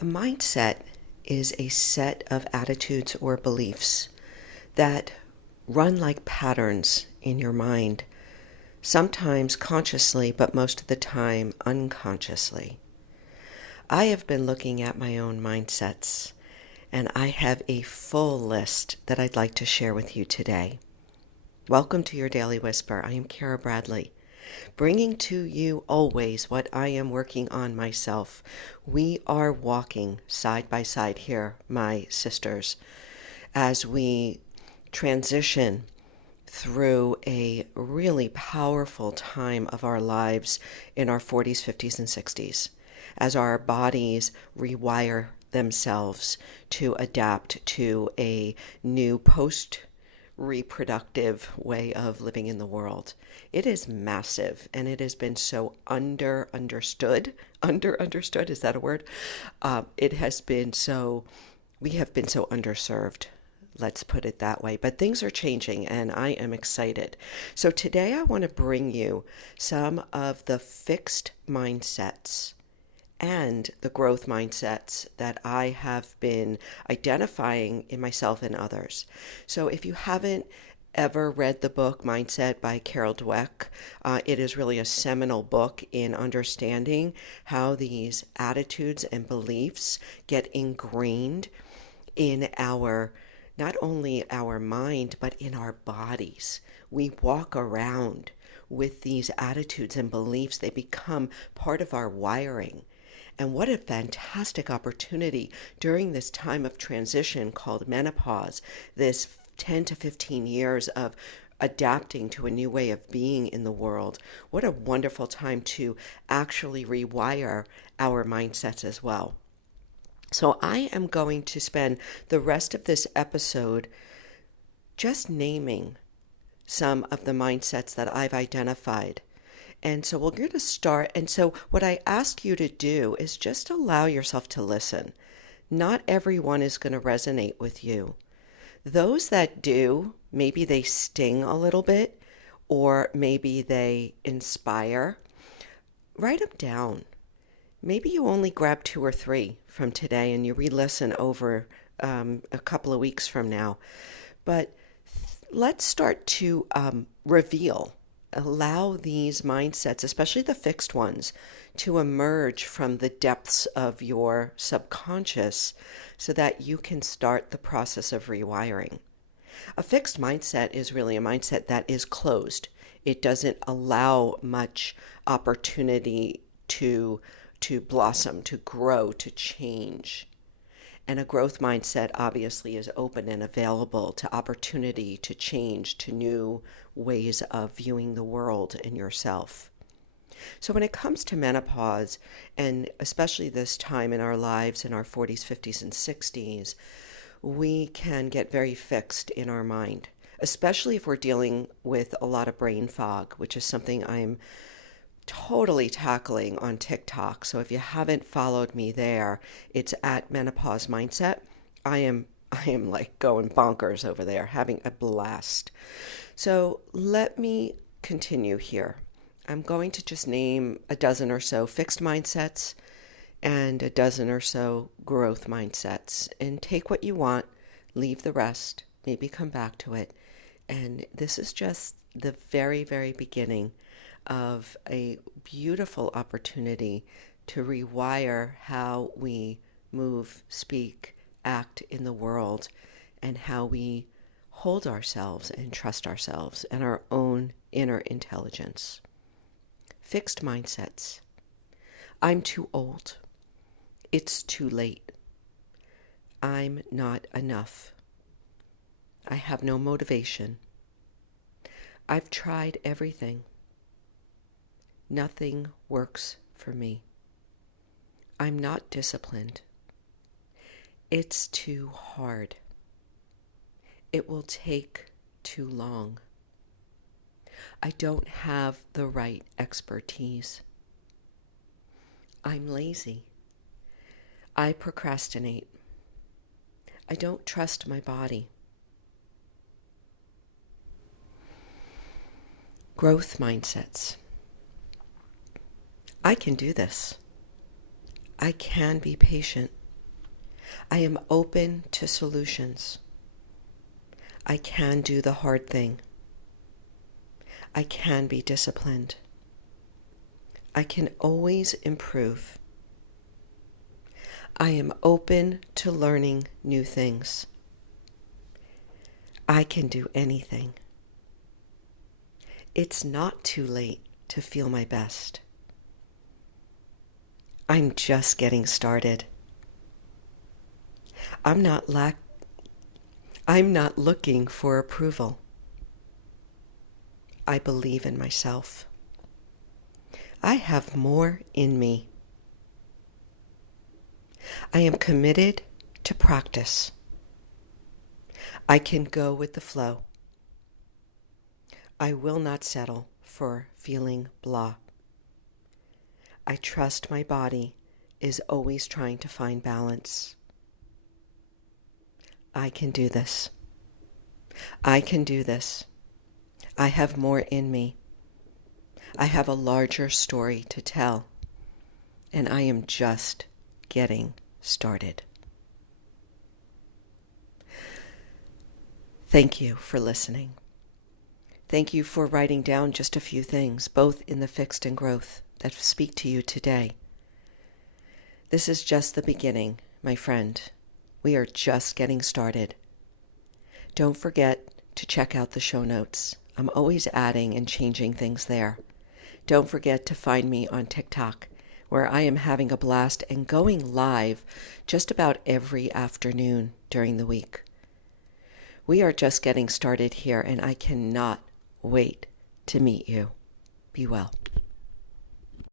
A mindset is a set of attitudes or beliefs that run like patterns in your mind, sometimes consciously, but most of the time unconsciously. I have been looking at my own mindsets, and I have a full list that I'd like to share with you today. Welcome to your Daily Whisper. I am Kara Bradley, bringing to you always what I am working on myself. We are walking side by side here, my sisters, as we transition through a really powerful time of our lives in our 40s, 50s, and 60s, as our bodies rewire themselves to adapt to a new post reproductive way of living in the world. It is massive, and it has been so understood. Understood, is that a word? It has been so, we have been so underserved. Let's put it that way. But things are changing, and I am excited. So today I want to bring you some of the fixed mindsets and the growth mindsets that I have been identifying in myself and others. So if you haven't ever read the book Mindset by Carol Dweck, it is really a seminal book in understanding how these attitudes and beliefs get ingrained in our, not only our mind, but in our bodies. We walk around with these attitudes and beliefs. They become part of our wiring. And what a fantastic opportunity during this time of transition called menopause, this 10 to 15 years of adapting to a new way of being in the world. What a wonderful time to actually rewire our mindsets as well. So I am going to spend the rest of this episode just naming some of the mindsets that I've identified. And so we're going to start. And so what I ask you to do is just allow yourself to listen. Not everyone is going to resonate with you. Those that do, maybe they sting a little bit, or maybe they inspire. Write them down. Maybe you only grab 2 or 3 from today and you re-listen over a couple of weeks from now. But let's start to allow these mindsets, especially the fixed ones, to emerge from the depths of your subconscious so that you can start the process of rewiring. A fixed mindset is really a mindset that is closed. It doesn't allow much opportunity to blossom, to grow, to change. And a growth mindset obviously is open and available to opportunity, to change, to new ways of viewing the world and yourself. So when it comes to menopause, and especially this time in our lives in our 40s, 50s, and 60s, we can get very fixed in our mind, especially if we're dealing with a lot of brain fog, which is something I'm totally tackling on TikTok. So if you haven't followed me there, it's at Menopause Mindset. I am like going bonkers over there, having a blast. So let me continue here. I'm going to just name a dozen or so fixed mindsets and a dozen or so growth mindsets, and take what you want, leave the rest, maybe come back to it. And this is just the very, very beginning of a beautiful opportunity to rewire how we move, speak, act in the world, and how we hold ourselves and trust ourselves and our own inner intelligence. Fixed mindsets. I'm too old. It's too late. I'm not enough. I have no motivation. I've tried everything. Nothing works for me. I'm not disciplined. It's too hard. It will take too long. I don't have the right expertise. I'm lazy. I procrastinate. I don't trust my body. Growth mindsets. I can do this. I can be patient. I am open to solutions. I can do the hard thing. I can be disciplined. I can always improve. I am open to learning new things. I can do anything. It's not too late to feel my best. I'm just getting started. I'm not looking for approval. I believe in myself. I have more in me. I am committed to practice. I can go with the flow. I will not settle for feeling blah. I trust my body is always trying to find balance. I can do this. I can do this. I have more in me. I have a larger story to tell, and I am just getting started. Thank you for listening. Thank you for writing down just a few things, both in the fixed and growth, that speak to you today. This is just the beginning, my friend. We are just getting started. Don't forget to check out the show notes. I'm always adding and changing things there. Don't forget to find me on TikTok, where I am having a blast and going live just about every afternoon during the week. We are just getting started here, and I cannot wait to meet you. Be well.